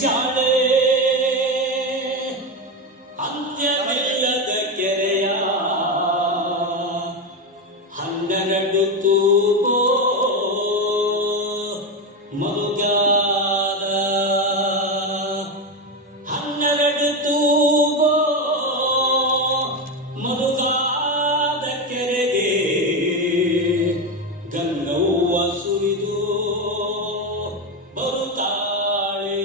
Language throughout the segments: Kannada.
ಶಾಲೆ ಅಂತ್ಯವಿಲ್ಲದ ಕೆರೆಯ 12 ತೂಗೋ ಮರುಗಾದ 12 ತೂಗೋ ಮರುಗಾದ ಕೆರೆಗೆ ಗಂಗವ್ವ ಸುರಿದು ಬರುತ್ತಾಳೆ.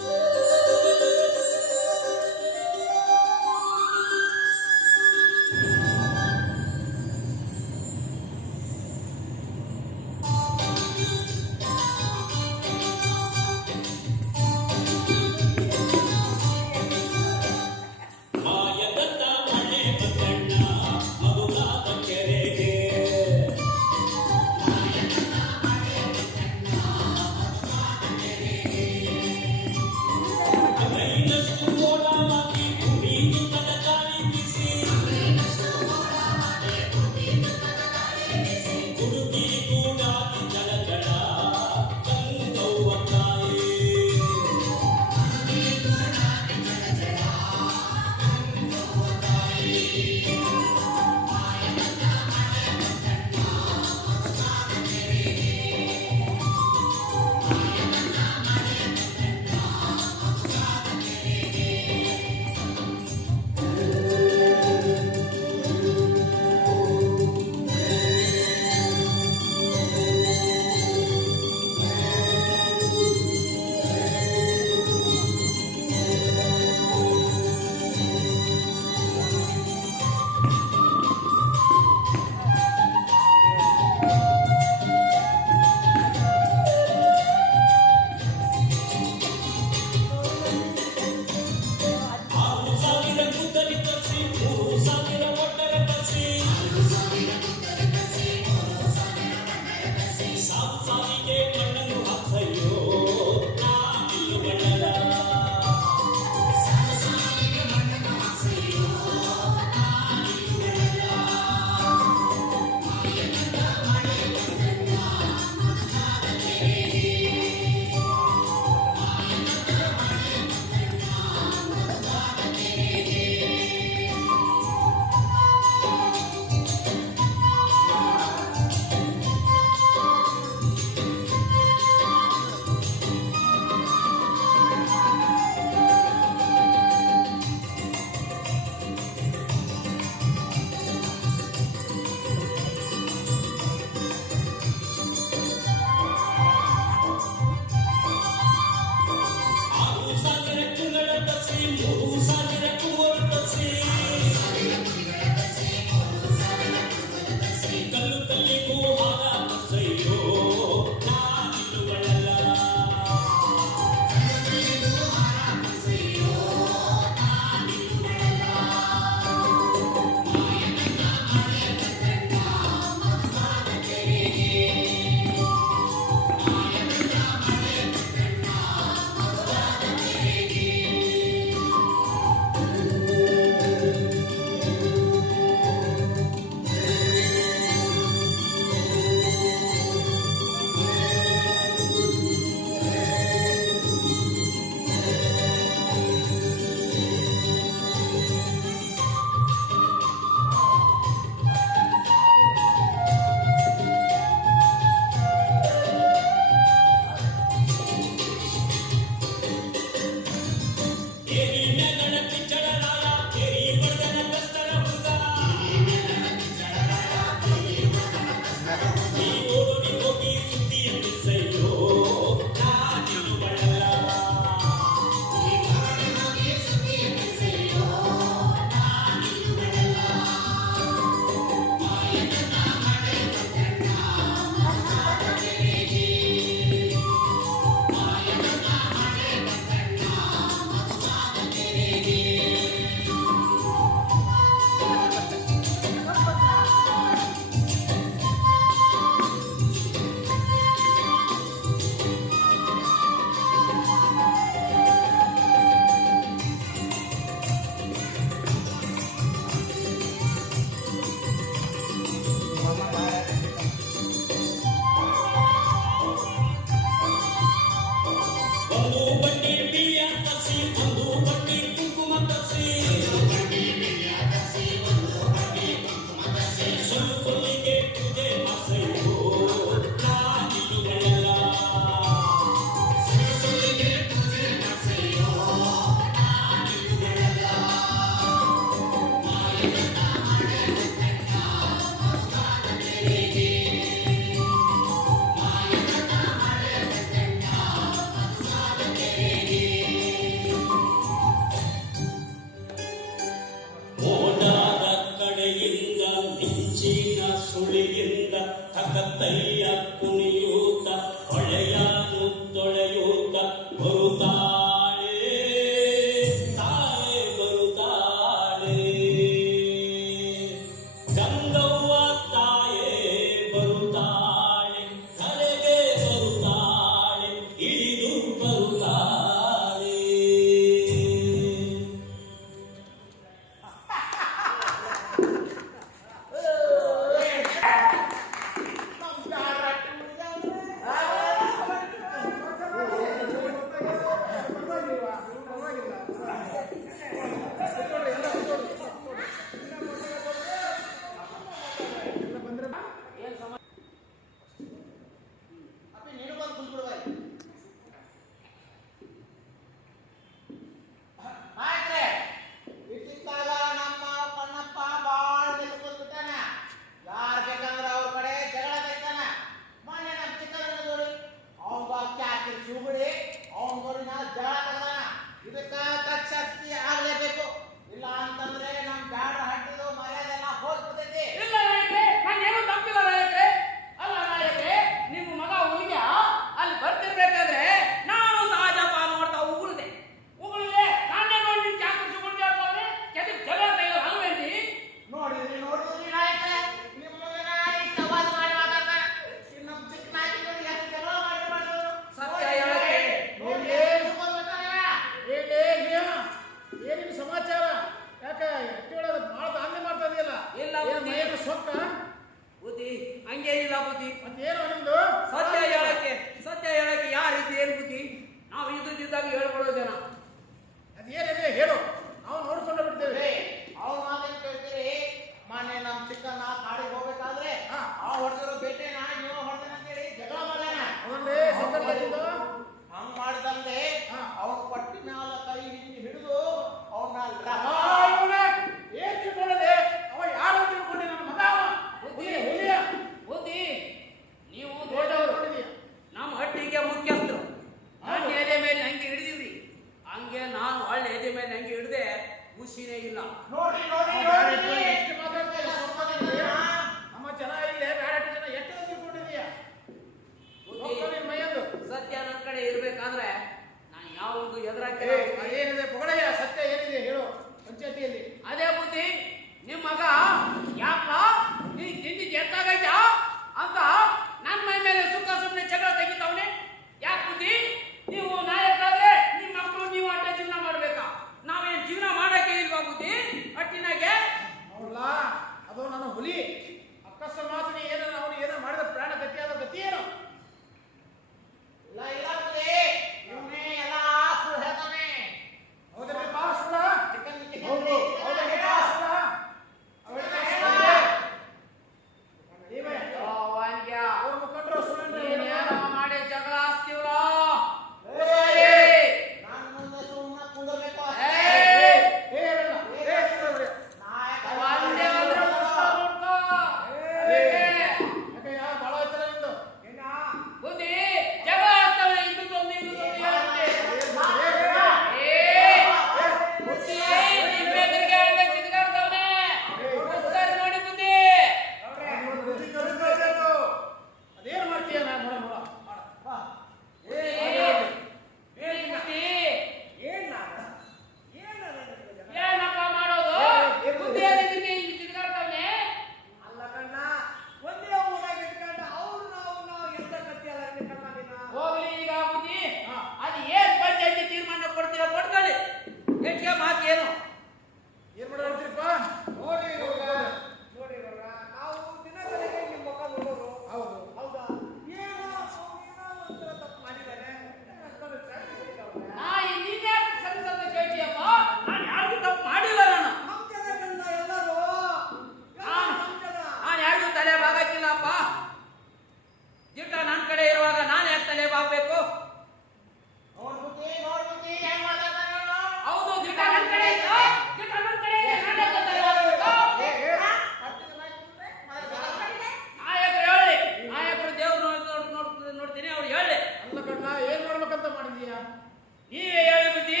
ನೀವೇ ಹೇಳಿ ಬುದ್ಧಿ.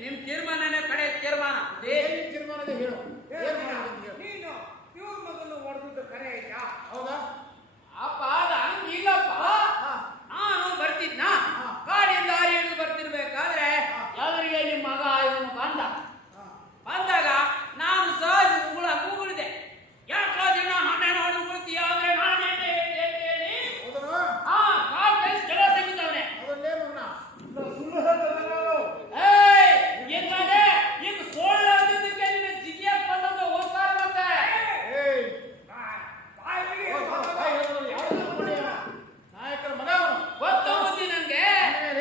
ನಿಮ್ ತೀರ್ಮಾನನೇ ಕಡೆ ತೀರ್ಮಾನ. ಏನ್ ತೀರ್ಮಾನ ಇದೆ ಹೇಳು. ಏನ್ ಮಾಡೋದು ಅಂತ ಹೇಳು. ನೀನು ಇವ್ರ ಮಗನ್ನು ಹೊಡೆದಿದ್ದು ಕರೆ ಆಯ್ತಾ? ಹೌದಾ? ಅಪ್ಪ ಅದು ಹಂಗಿಲ್ಲಪ್ಪ. ಹಾ. ನಾನು ಬರ್ತಿದ್ನ ಹಾ. ಗಾಡಿಯಿಂದ ದಾರಿ ಹಿಡಿದು ಬರ್ತಿರ್ಬೇಕಾದ್ರೆ ಎದುರಿಗೆ ನಿಮ್ಮ ಮಗ ಇವನು ಬಂದ. ಹಾ. ಬಂದಾಗ ನಾನು ಸಹಜ ಉಗುಳಿದೆ. ಯಾಕೋ ದಿನ ಹಣ್ಣೆ ನೋಡಿ ಉಗುಳ್ತೀಯ ಅಂದ್ರೆ ನಾನೇನೆ ಹೇಳಿ ಹೌದಾ? ಹಾ ಕಾಲ್ ಕೈಸ್ ಕೆಳ ತೆಗಿತಾವ್ನೆ. ಅದನ್ನೇ ಮಗನ. ಸುಳ್ಳು ಹೇಳ್ತಾರೆ ನಾವು. ಏಯ್ ಹೆಂಗಾದ್ರೆ ಈಗ ಸೋಳ್ಳ ಅಂದಿದ್ದಕ್ಕೆ ನಿನ್ನ ಜಿಗಿಯಕ್ ಬಂದದ್ದು ಹೋಗ್ತಾರೆ ಮತ್ತೆ. ಏಯ್ ಬಾಯಿಗೆ ನಾಯಕರ ಮಗ ಅವನು. ಗೊತ್ತು ಬುದ್ಧಿ ನಂಗೆ.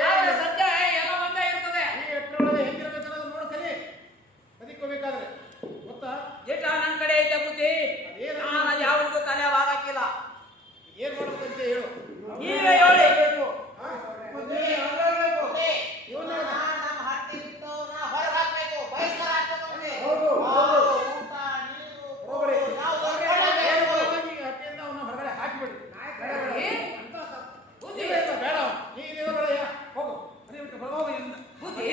ಆದ್ರೆ ಸದ್ಯ ಎಲ್ಲ ಒಂದೇ ಇರ್ತದೆ. ಈ ಎಟ್ಟರೊಳಗೆ ಹೆಂಗಿರ್ಬೇಕನ್ನೋದು ನೋಡು ಕಲಿ. ಬದುಕೋಬೇಕಾದ್ರೆ ಗೊತ್ತಾ? ಜೇಟ ನನ್ ಕಡೆ ಐತೆ ಬುದ್ಧಿ. ನಾನು ಯಾವ್ದು ತಲೆ ಬಾಗಕ್ಕಿಲ್ಲ. ಏನ್ ಮಾಡ್ಬೇಕಂತ ಹೇಳು. ನೀವೇ ಹೇಳಿ. ಹಾ? ಬುದ್ಧಿ ಹಂಗಾಗ್ಬೇಕು. ಇವನ್ನ ನಮ್ಮ ಹಟ್ಟಿ ಬಿಟ್ಟು ಹೊರಗೆ ಹಾಕ್ಬೇಕು, ಬಹಿಷ್ಕಾರ ಹಾಕ್ಬೇಕು. ಹೌದು, ಹೌದು. ಊಟ ನೀರು ಹೋಗ್ಬೇಡಿ. ನಾವು ಏನು ಮಾಡೋದು? ಈ ಹಟ್ಟಿಯಿಂದ ಅವನ ಹೊರಗಡೆ ಹಾಕಿಬಿಡಿ. ಏ? ಅಂತ ತಪ್ಪು. ಬುದ್ಧಿ ಇಲ್ಲ, ಇಲ್ಲ, ಬೇಡ ಅವನು. ನೀನು ಬೇಡ. ಹೋಗು. ಅದೇ ಬಿಟ್ಟು ಹೊರಗೆ ಹೋಗು ಇಲ್ಲಿಂದ. ಬುದ್ಧಿ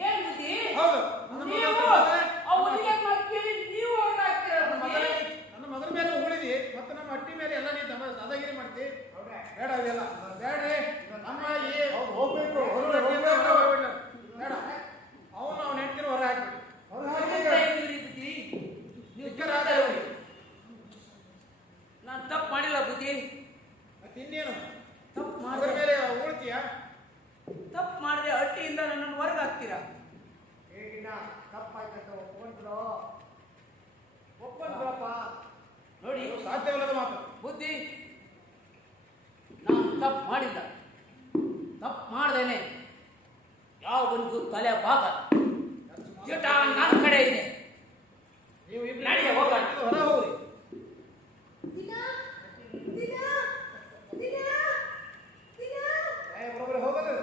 ಏನ್ ಬುದ್ಧಿ? ಹೌದು. ನನ್ನ ನೀವು ಮಗನ ಆ ಹುಡುಗಿಯ ಮಾತಿಗೆ ನೀವು ಹೊರಗಾಕ್ತೀರ ಬುದ್ಧಿ. ನನ್ನ ಮಗನ ಮೇಲೆ ಉಳಿದಿ ಮತ್ತೆ ನಮ್ಮ ಹಟ್ಟಿ ಮೇಲೆ ಎಲ್ಲ ನೀನು ದಾದಾಗಿರಿ ಮಾಡ್ತಿ. ಹೌದಾ? ಬೇಡ ಅದೆಲ್ಲ ಬೇಡ್ರಿ. ನಮ್ಮ ಈ ಹೋಗ್ಬೇಕು. ಹೊರಗಡೆ ಹಟ್ಟಿಯಿಂದ ಹೊರಗೆ ಹೋಗ್ಬಿಡ್ಲಿ. ಬೇಡ ಅವನ ಹೆಂಡತಿನ ಹೊರ ಹಾಕ್ಬಿಡಿ. ಅವ್ರು ಎಂತ ಹಾಕಿದ್ರೆ ಹೇಳಿದ್ರಿ ಬುದ್ಧಿ? ನೀವು ಚಿಕ್ಕರಾದ ಇವ್ರು. ನಾನು ತಪ್ಪು ಮಾಡಿಲ್ಲ ಬುದ್ಧಿ. ಮತ್ತೆ ಇನ್ನೇನು ತಪ್ಪು ಮಗನ ಮಾಡಿದ್ರೆ ಮೇಲೆ ಉಳ್ತೀಯಾ? ತಪ್ಪು ಮಾಡಿದ್ರೆ ಹಟ್ಟಿಯಿಂದ ನನ್ನನ್ನು ಹೊರಗೆ ಹಾಕ್ತೀರಾ? ಈಗಿನ ತಪ್ಪಾಯ್ತಂತ ಒಪ್ಪಂದ್ರಪ್ಪ. ನೋಡಿ ಇದು ಸಾಧ್ಯವಿಲ್ಲದ ಮಾತು. ಬುದ್ಧಿ ನಾನು ತಪ್ಪು ಮಾಡಿಲ್ಲ. ತಪ್ಪು ಮಾಡ್ದೇನೆ ಯಾವ ಬಂದು ತಲೆ ಭಾಗ ಜಟ ನನ್ನ ಕಡೆ ಇದೆ. ನೀವು ಇಬ್ರು ನಡಿ, ಹೋಗೋಣ. ಹೊರ ಹೋಗಿ. ಬರೋಬ್ಬರಿ ಹೋಗೋದು.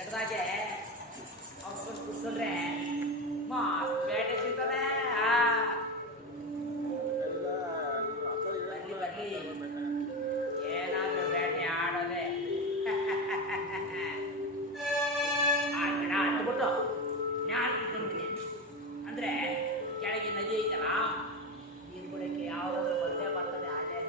ಎಡ್ದಾಗೆ ಅವ್ರು ಕೂತ್ಕೊಂಡ್ರೆ ಬೇಟೆ ಸಿಗ್ತದೆ ಬರ್ಲಿ ಬರ್ಲಿ ಏನಾದ್ರೂ ಬೇಟೆ ಆಡೋದೆ ಆ ಗಿಡ ಹತ್ಬಿಟ್ಟು ನ್ಯಾಲ್ ಬಿದ್ದಂತೀನಿ ಅಂದ್ರೆ ಕೆಳಗೆ ನದಿ ಐತಲ್ಲ ನೀರು ಕುಡಿಯಕ್ಕೆ ಯಾವ್ದಾದ್ರು ಬಂದೇ ಬರ್ತದೆ ಅಲ್ಲೇ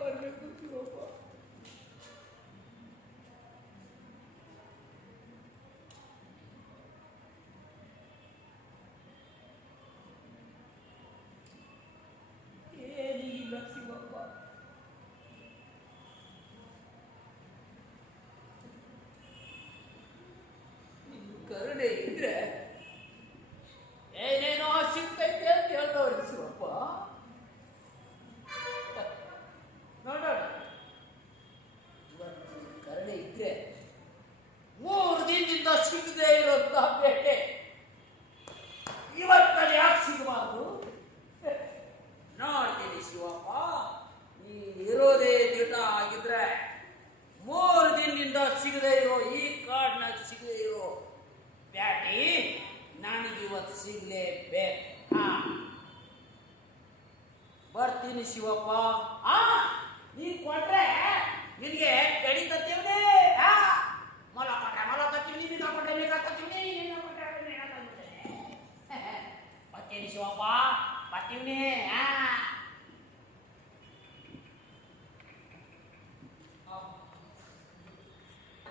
ಬರಬೇಕು ಶಿವಪ್ಪ. ಏನಿಲ್ಲ ಶಿವಪ್ಪ. ನಿನ್ನ ಕರುಣೆ ಇದ್ರೆ ಏನೇನೋ ಸಿಗ್ತೈತೆ ಅಂತ ಹೇಳ್ದವ್ರಿ ಶಿವಪ್ಪ. ನೋಡೋಣ, ಇವತ್ತು ಕರುಣೆ ಇದ್ರೆ 3 ದಿನದಿಂದ ಸಿಗದೆ ಇರುವಂತಹ ಬೇಟೆ ಇವತ್ತಲ್ಲಿ ಯಾಕೆ ಸಿಗಬಾರ್ದು? ನೋಡ್ತೀನಿ ಶಿವಪ್ಪ, ನೀನಿರೋದೇ ದಿಟ ಆಗಿದ್ರೆ 3 ದಿನದಿಂದ ಸಿಗದೆ ಇರೋ ಈ ಕಾಡ್ನಾಗ ಸಿಗದೆ ಇರೋ ಬ್ಯಾಟಿ ನನಗಿವತ್ತು ಸಿಗ್ಲೇಬೇಕು. ಬರ್ತೀನಿ ಶಿವಪ್ಪ. ನೀನ್ ಕೊಟ್ರೆ ನಿನಗೆ ಗಡಿ ತತ್ತೀವಿ, ಮೊಲ ಕೊಟ್ರೆ ಮೊಲ ತತ್ತೀವಿ, ಮೀನು ಕೊಟ್ರೆ ಮೀನು ತತ್ತೀವಿ, ಬರ್ತೀನಿ ಶಿವಪ್ಪ, ಬರ್ತೀವಿ.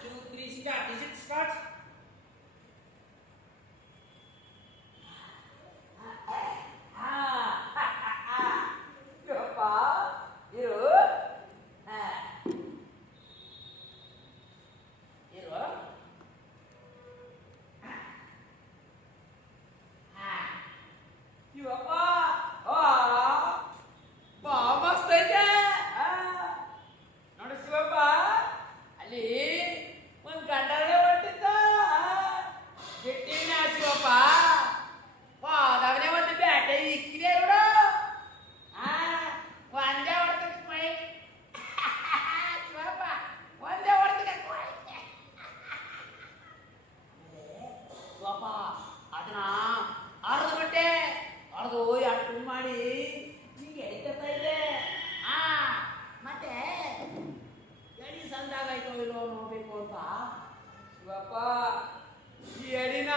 2, 3 start. Is it start? Shivappa ಇರು, ಇರು. ಶಿವಪ್ಪ ಬಾ, ಮಸ್ತ್ ಐತೆ. ನೋಡಿ ಶಿವಪ್ಪ, ಅಲ್ಲಿ ಒಂದು ಗಂಡನೇ ಹೊರಟಿದ್ದ. ಗಿಟ್ಟಿನ ಶಿವಪ್ಪ ಹೋದಾಗನೇ ಒಂದು ಬ್ಯಾಟೆ ಇಕ್ಕಿದೆ ನೋಡು. ಒಂದೇ ಹೊಡ್ತಕ್ಕೆ ಮೈ ಶಿವಪ್ಪ, ಒಂದೇ ಹೊಡ್ತಕ್ಕೆ ಶಿವಪ್ಪ. ಅದನ್ನ ಅರ್ಧ ಗಂಟೆ ಅರ್ಧ ಅಟ್ಟು ಮಾಡಿ ಹಿಂಗೆ ಎಡಿತಾ ಇದೆ. ಮತ್ತೆ ಎಡಿ ಸಂದಾಗಾಯ್ತೋ ಇಲ್ಲೋ ನೋಡ್ಬೇಕು ಅಂತ ಶಿವಪ್ಪ ಈ ಎಡಿನ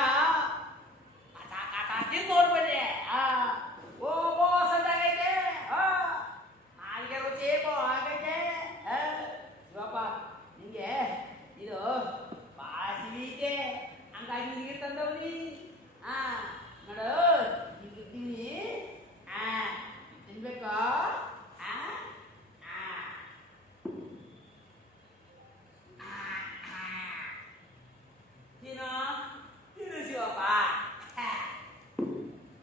ತಿಂದು ನೋಡ್ಬೇಡಿ. ಓ ಸಂದಾಗೈತೆ, ನಾಲ್ಗೆ ರುಚಿ ಆಗೈತೆ ಶಿವಪ್ಪ. ನಿಂಗೆ ಇದು ಬಾಸಿ ಐತೆ, ಹಂಗಾಗಿ ನೀರು ತಂದವ್ನಿ. ನೋಡು, ಇದ್ದೀನಿ ತಿನ್ಬೇಕಾ? ತಿನ್ನು ಶಿವಪ್ಪ.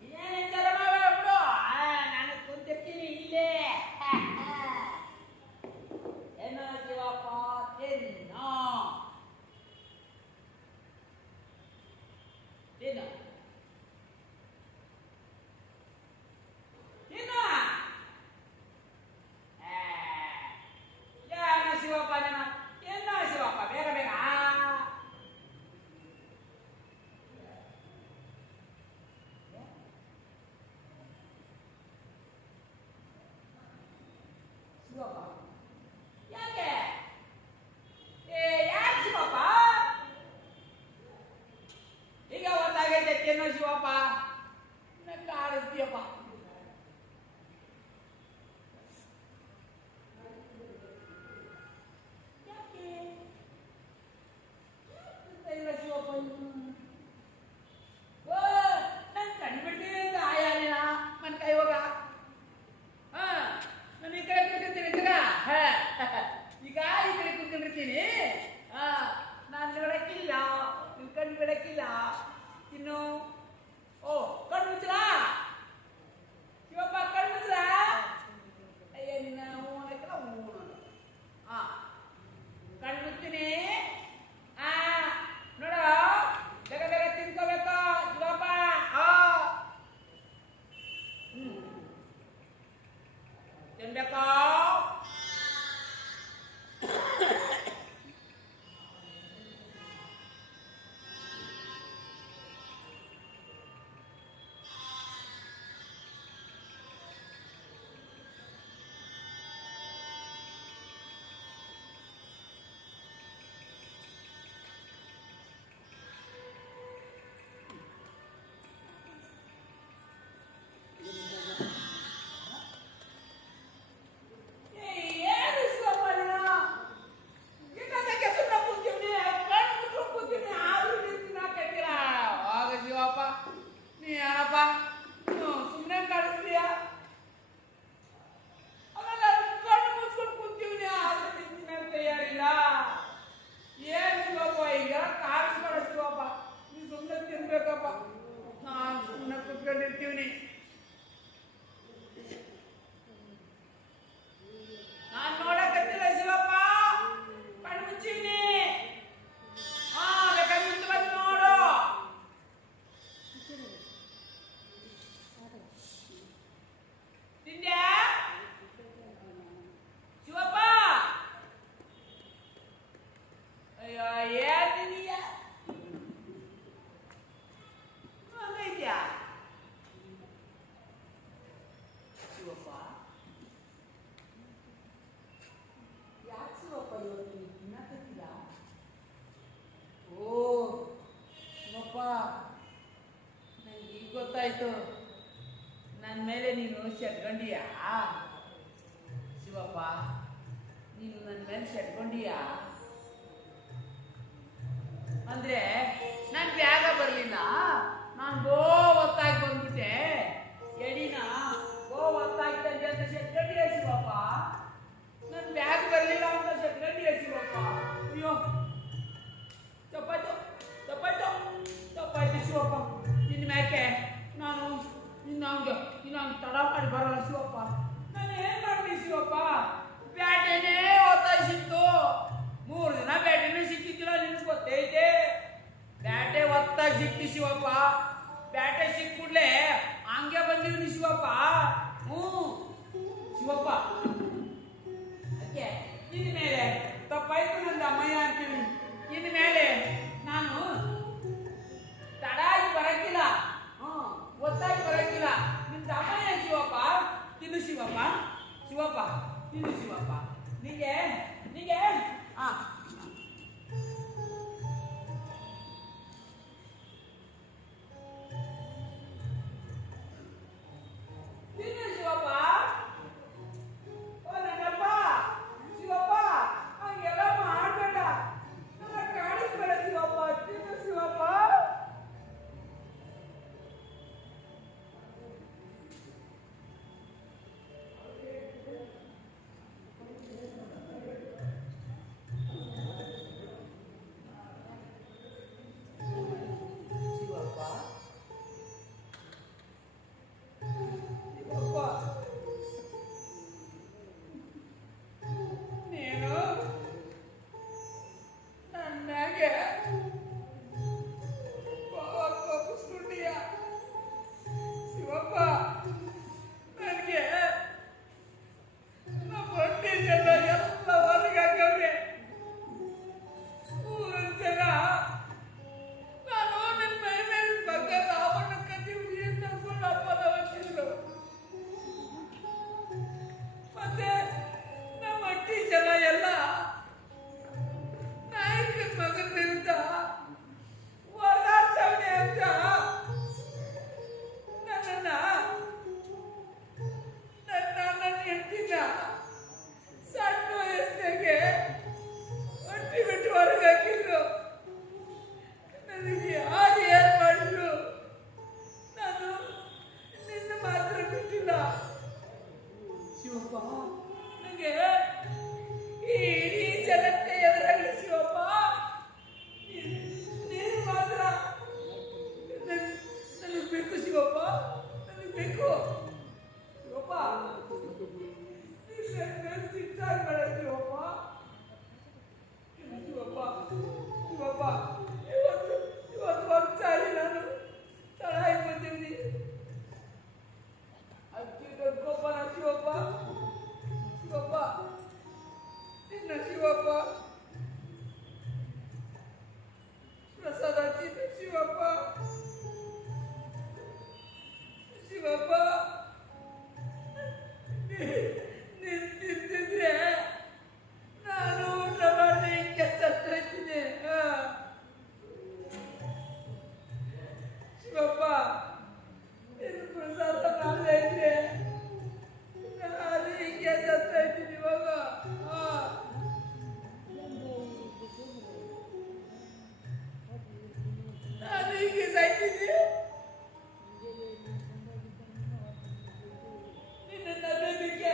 ಇನ್ನೇನು ವಿಚಾರ ಮಾಡ್ಬಿಡು, ನಾನು ಕುಂತಿರ್ತೀನಿ ಇಲ್ಲೇ. ಏನು ಶಿವಪ್ಪ, ತಿನ್ನು ತಿನ್ನು ತಿನ್ನು. ಏನು ಶಿವಪ್ಪ ನೀನು, ಏನು ಶಿವಪ್ಪ, ಬೇಗ ಬೇಗ. ಶಿವಪ್ಪ ಯಾಕೆ, ಯಾಕೆ ಶಿವಪ್ಪ ಈಗ ಒಂದಾಗೈತೆ ತಿನ್ನೋ ಶಿವಪ್ಪ, ನಂಗೆ ಆಡಿಸ್ತೀಯಪ್ಪ. ಯಾಕೆ ಇಲ್ಲ ಶಿವಪ್ಪ, ನನ್ ಕಣ್ಬಿಡ್ತೀನಿ ಅಂತ ಆಯಾಲಿನ ನನ್ನ ಕೈ ಹೋಗ. ನಾನು ಈ ಕಡೆ ಕೂತ್ಕೊಂತೀನಿ ಈಗ ಈ ಕಡೆ ಕೂತ್ಕೊಂಡಿರ್ತೀನಿ. ನಾನು ನೋಡಕ್ಕಿಲ್ಲ, ನಿನ್ ಕಣ್ಣು ಬಿಡಕ್ಕಿಲ್ಲ. ಇನ್ನು ಓ ಕಣ್ಣು ಮುಚ್ಚಲ ಶಿವಪ್ಪ, ಕಣ್ಣು ಮುಚ್ಚಲ. ಅಯ್ಯ ನಿನ್ನ ಹೂನಕ್ಕಿಲ್ಲ ಹೂನು. ಕಣ್ಣು ಮುಚ್ತೀನಿ. ನೋಡ, ಬೇಗ ಬೇಗ ತಿನ್ಕೋಬೇಕು ಶಿವಪ್ಪ. ತಿನ್ಬೇಕಾ? ಇವತ್ತು ನೀನು ತಿನ್ನಕತ್ತಿಲ್ಲ? ಓ ಶಿವಪ್ಪ, ನನಗೆ ಈಗ ಗೊತ್ತಾಯ್ತು ನನ್ನ ಮೇಲೆ ನೀನು ಶಟ್ಕೊಂಡಿಯಾ ಶಿವಪ್ಪ. ನೀನು ನನ್ನ ಮೇಲೆ ಶಟ್ಕೊಂಡಿಯಾ ಅಂದ್ರೆ ನಾನು ಬ್ಯಾಗ ಬರಲಿಲ್ಲ, ನಾನು ಹೊತ್ತಾಗಿ ಬಂದ್ಬಿಟ್ಟೆ, ಎಡಿನ ಹೊತ್ತಾಗಿ ತಂದೆ ಅಂತ ಶಟ್ಕೊಂಡಿಯ ಶಿವಪ್ಪ. ನನ್ನ ಬ್ಯಾಗ್ ಬರಲಿಲ್ಲ ಅಂತ ಶಟ್ಕೊಂಡಿಯ ಶಿವಪ್ಪ. ಅಯ್ಯೋ ತಪ್ಪಾಯ್ತು ತಪ್ಪಾಯ್ತು ತಪ್ಪಾಯ್ತು ಶಿವಪ್ಪ. ನಿನ್ನ ಮ್ಯಾಕೆ ನಾನು ಇನ್ನು ತಡ ಮಾಡಿ ಬರಲ್ಲ ಶಿವಪ್ಪ. ನಾನು ಏನ್ ಮಾಡಲಿ ಶಿವಪ್ಪ? ಬ್ಯಾಟೆನೇ ಒತ್ತಾಯಿಸಿತ್ತು, 3 ದಿನ ಬ್ಯಾಟೆನೂ ಸಿಕ್ಕಿದ್ದಿಲ್ಲ, ನಿಮ್ಗೆ ಗೊತ್ತೈತೆ. ಬ್ಯಾಟೆ ಒತ್ತಾಗಿ ಸಿಕ್ತಿ ಶಿವಪ್ಪ. ಬ್ಯಾಟೆ ಸಿಕ್ಕೂಡ್ಲೆ ಹಂಗೆ ಬಂದಿವ್ನಿ ಶಿವಪ್ಪ. ಶಿವಪ್ಪ, ಅದಕ್ಕೆ ಇನ್ನ ಮೇಲೆ ತಪ್ಪಾಯ್ತು ನಂದು ಅಮ್ಮಯ್ಯ ಅಂತೀನಿ. ಇನ್ನ ಮೇಲೆ ನಾನು ತಡಾಗಿ ಬರಕ್ಕಿಲ್ಲ, ಒತ್ತಾಗಿ ಬರಕ್ಕಿಲ್ಲ. ನಿಮ್ದು ಅಮ್ಮಯ್ಯ ಶಿವಪ್ಪ. ತಿನ್ನು ಶಿವಪ್ಪ, ಶಿವಪ್ಪ ತಿನ್ನು ಶಿವಪ್ಪ. ನಿಂಗೆ ಹಾ ತಿನ್ನು ಶಿವಪ್ಪ. ಓ ನನ್ನಪ್ಪ ಶಿವಪ್ಪ, ಹಂಗೆಲ್ಲ ಮಾಡಬೇಡ, ನನ್ನ ಕಾಣಿಸ್ಬೇಡ ಶಿವಪ್ಪ. ತಿನ್ನು ಶಿವಪ್ಪ. ನೀನು ನನಗೆ ಕೋಪಿಸ್ಕೊಂಡೀಯ ಶಿವಪ್ಪ. ನನಗೆ ನಮ್ಮ ಹೊಟ್ಟೆ ಜನ ಎಲ್ಲ ಹೊರಗಾಗವೆ. ಊರಿನ ಜನ ನಾನು ನನ್ನ ಮೈ ಮೇಲೆ ಬಂಗಾರ ಆವರಣ ಕದ್ದೀವಿ ಅಂತ ಅನ್ಕೊಂಡು ಅಪ್ಪನ ಹೊತ್ತಿದ್ರು. ಮತ್ತೆ ನಮ್ಮ ಅಟ್ಟಿ ಜನ ಎಲ್ಲ ನಾಯಕನ ಮಗನ ವಿರುದ್ಧ ಹೋರಾಡ್ತವನೆ ಅಂತ ನನ್ನ ಹೆಂಡತಿನ ಸಣ್ಣ ವಯಸ್ಸಿನಾಗೆ ಹೊಟ್ಟಿ ಬಿಟ್ಟು ಹೊರಗೆ ಹಾಕಿದ್ರು. ನನಗೆ ಯಾರು ಏನ್ ಮಾಡಿದ್ರು ನಾನು ನಿನ್ನ ಮಾತ್ರ ಬಿಟ್ಟಿಲ್ಲ ಶಿವಪ್ಪ. ನನಗೆ ಈ ಇಡೀ ಜಗತ್ತೇ ಎದುರಾಗಲಿ ಶಿವಪ್ಪ, ನೀನು ಮಾತ್ರ ನನಗೆ ಬೇಕು ಶಿವಪ್ಪ, ನನಗೆ ಬೇಕು ಶಿವಪ್ಪ. ನೀನು ಸಿಟ್ಟಾಗಬೇಡ ಶಿವಪ್ಪ. ಶಿವಪ್ಪ ಶಿವಪ್ಪ, ಇವತ್ತು ಒಂದ್ಸಾರಿ ನಾನು ತಳಾಗಿ ಬಂದಿದ್ದೀನಿ. ಅದಕ್ಕೆ ದೊಡ್ಡಪ್ಪನ ಶಿವಪ್ಪ. ಶಿವಪ್ಪ ನಿನ್ನ ಶಿವಪ್ಪ ಪ್ರಸಾದ ತಿನ್ನು ಶಿವಪ್ಪ. ಶಿವಪ್ಪ ನೀನು ತಿಂತಿದ್ರೆ ನಾನು ಊಟ ಮಾಡಿ ಹಿಂಗೆ ಸತ್ತೋಯ್ತೀನಿ. ಶಿವಪ್ಪ ನೀನು ಪ್ರಸಾದ ಮಾಡದೇ ಇದ್ರೆ ನಾನು ಹಿಂಗೆ ಸತ್ತೋಯ್ತೀನಿ ಇವಾಗ. ನಾನು ಹೀಗೆ ಸಾಯ್ತೀನಿ. ನಿನ್ನ ನಂಬಿಕೆ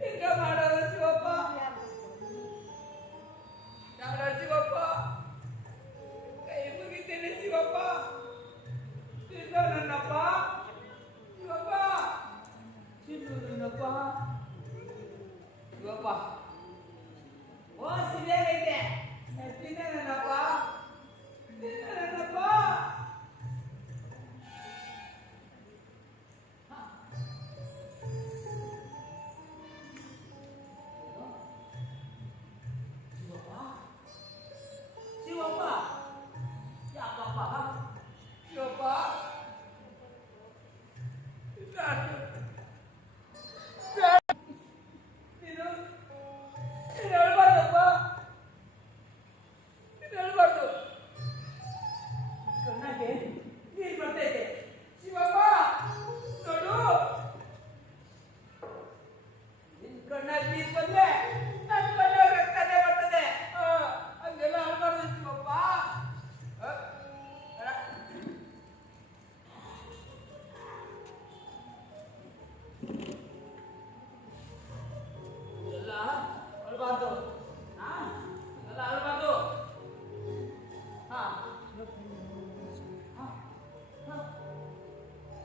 ಹಿಂಗ ಮಾಡೋದು ಶಿವಪ್ಪ. ಯಾರ ಶಿವಪ್ಪ, ಕೈ ಮುಗಿತೇನೆ ಶಿವಪ್ಪ. ತಿನ್ನೋ ನನ್ನಪ್ಪ ಶಿವಪ್ಪ, ತಿನ್ನು ನನ್ನಪ್ಪ ಶಿವಪ್ಪ. ಓ ಸಿರಿಯಾಗೈತೆ, ತಿನ್ನ ನನ್ನಪ್ಪ, ತಿನ್ನ ನನ್ನಪ್ಪ. ಶಿವಪ್ಪ ಯಾಕಪ್ಪ ಶಿವಪ್ಪ? ನೀನು ಕಣ್ಣಲ್ಲಿ ನೀರು ಬಂದ್ರೆ ನನ್ನ ಕಣ್ಣಲ್ಲಿ ರಕ್ತನೇ ಬರ್ತದೆ. ಹಂಗೆಲ್ಲ ಅನ್ಬಾರ್ದು ಶಿವಪ್ಪ. ಎಲ್ಲ ಅಳ್ಬಾರ್ದು. ಎಲ್ಲ ಅಳ್ಬಾರ್ದು. ಹಾ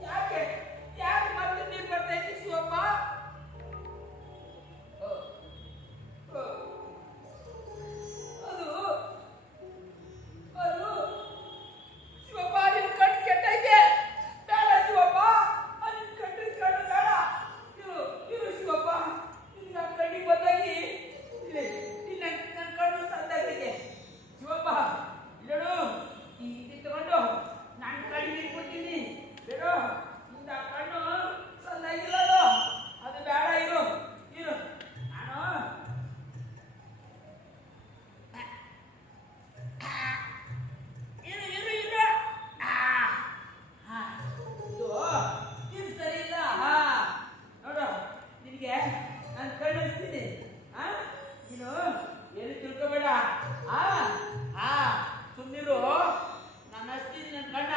ಯಾಕೆ ಯಾಕೆ ಮತ್ತೆ ನೀರು ಬರ್ತಾ ಇದ್ದೀವಿ ಶಿವಪ್ಪ? ಅದು ಅದು ಶಿವಪ್ಪ, ನಿನ್ ಕಣ್ಣು ಕೆಟ್ಟೈತೆ. ಬೇಡ ಶಿವಪ್ಪ, ನಿನ್ ಕಣ್ಣು ಕಣ್ಣು ಬೇಡ. ಇರು ಶಿವಪ್ಪ, ನಿನ್ನ ಕಣ್ಣಿಗೆ ಬಂದಾಗಿ ಇಲ್ಲಿ ನನ್ನ ಕಣ್ಣು ಸಂದಾಗಿದೆ ಶಿವಪ್ಪ. ಇಲ್ಲಡು, ಈ ಇದು ತಗೊಂಡು ನಾನು ಕಣ್ಣಿಗೆ ಇಟ್ಬಿಡ್ತೀನಿ. ಬೇಡು, ನಿಂದ ಕಣ್ಣು ಸಂದಾಗಿರೋದು ಅದು ಬೇಡ. ಇರು ಇರು ನಾನು ಇರು ಇರು ಇರು. ಇದು ಸರಿ ಇಲ್ಲ. ನೋಡು, ನಿನಗೆ ನಾನು ಕಣ್ಣು ಹಚ್ತೀನಿ. ನೀನು ಏನು ತಿಳ್ಕೊಬೇಡ. ಸುಮ್ಮನಿರು, ನಾನು ಹಚ್ತೀನಿ ನನ್ನ ಕಣ್ಣ.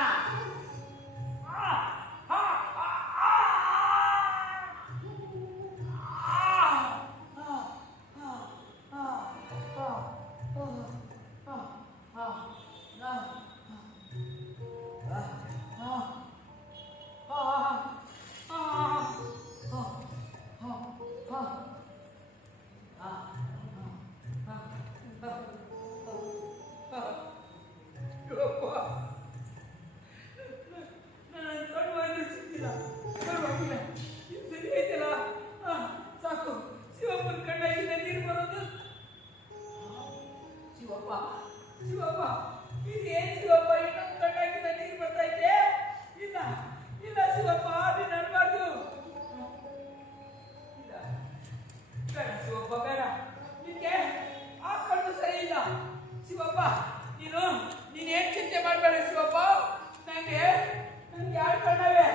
ನನ್ನ ಕಣ್ಣು ಅನ್ನಿಸ್ತಿಲ್ಲ. ಪರವಾಗಿಲ್ಲ, ಇದು ಸರಿ ಐತಲ್ಲ. ಸಾಕು, ಶಿವಪ್ಪನ ಕಣ್ಣಾಗಿಂದ ನೀರು ಬರೋದು. ಶಿವಪ್ಪ ಶಿವಪ್ಪ, ಇದೇನು ಶಿವಪ್ಪ, ಇನ್ನೊಂದು ಕಣ್ಣಾಗಿಂದ ನೀರು ಬರ್ತಾ ಇದೆ. ಇಲ್ಲ ಇಲ್ಲ ಶಿವಪ್ಪ, ನೀನು ಅನ್ಬಾರ್ದು. ಇಲ್ಲ ಬೇಡ ಶಿವಪ್ಪ, ಬೇಡ. ನಿನಗೆ ಆ ಕಣ್ಣು ಸರಿ ಇಲ್ಲ ಶಿವಪ್ಪ. ನೀನೇನು ಚಿಂತೆ ಮಾಡಬೇಡ ಶಿವಪ್ಪ. ನನಗೆ ಎರಡು ಕಣ್ಣವೆ.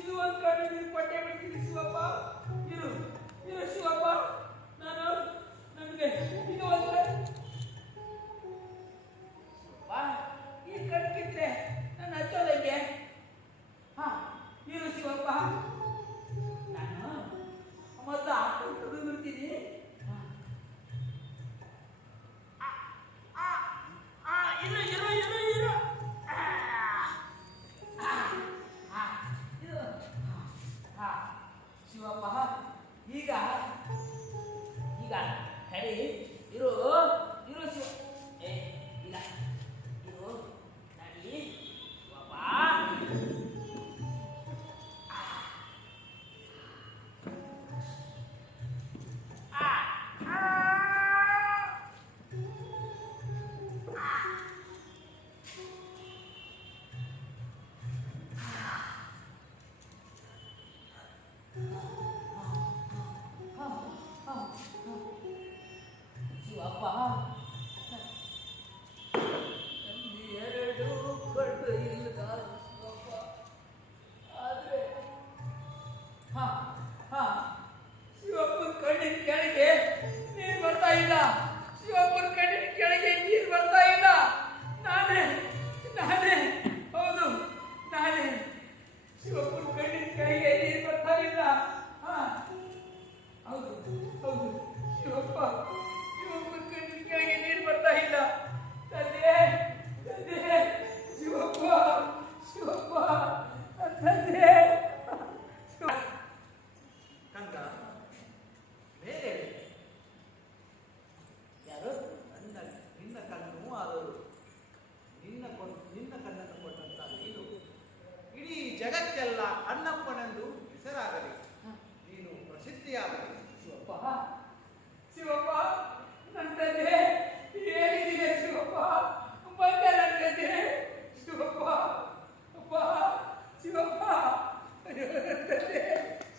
ಇದು ಒಂದು ಕಣ್ಣು ನೀನು ಕೊಟ್ಟೆ ಬಿಡ್ತೀನಿ ಶಿವಪ್ಪ. ಇರು ಇರು ಶಿವಪ್ಪ, ನನಗೆ ಇದು ಒಂದು ಕಣ್ಣು. ಈ ಕಣ್ಣು ಕಿತ್ತರೆ ನಾನು ಹಚ್ಚೋದಂಗೆ. ಇರು ಶಿವಪ್ಪ, ನಾನು ಮೊದಲು ಆ ಕಣ್ಣು ತೆಗೆದುಬಿಡ್ತೀನಿ. ಇರು ಇರು ಇರು ಇರು. ಶಿವಪ್ಪ, ಈಗ ಈಗ ತಡಿ. ಇರು ಇರು ಶಿವ. ಇಲ್ಲ ಇರು, ತಡಿ ಶಿವಪ್ಪ. ಶಿವಪ್ಪ,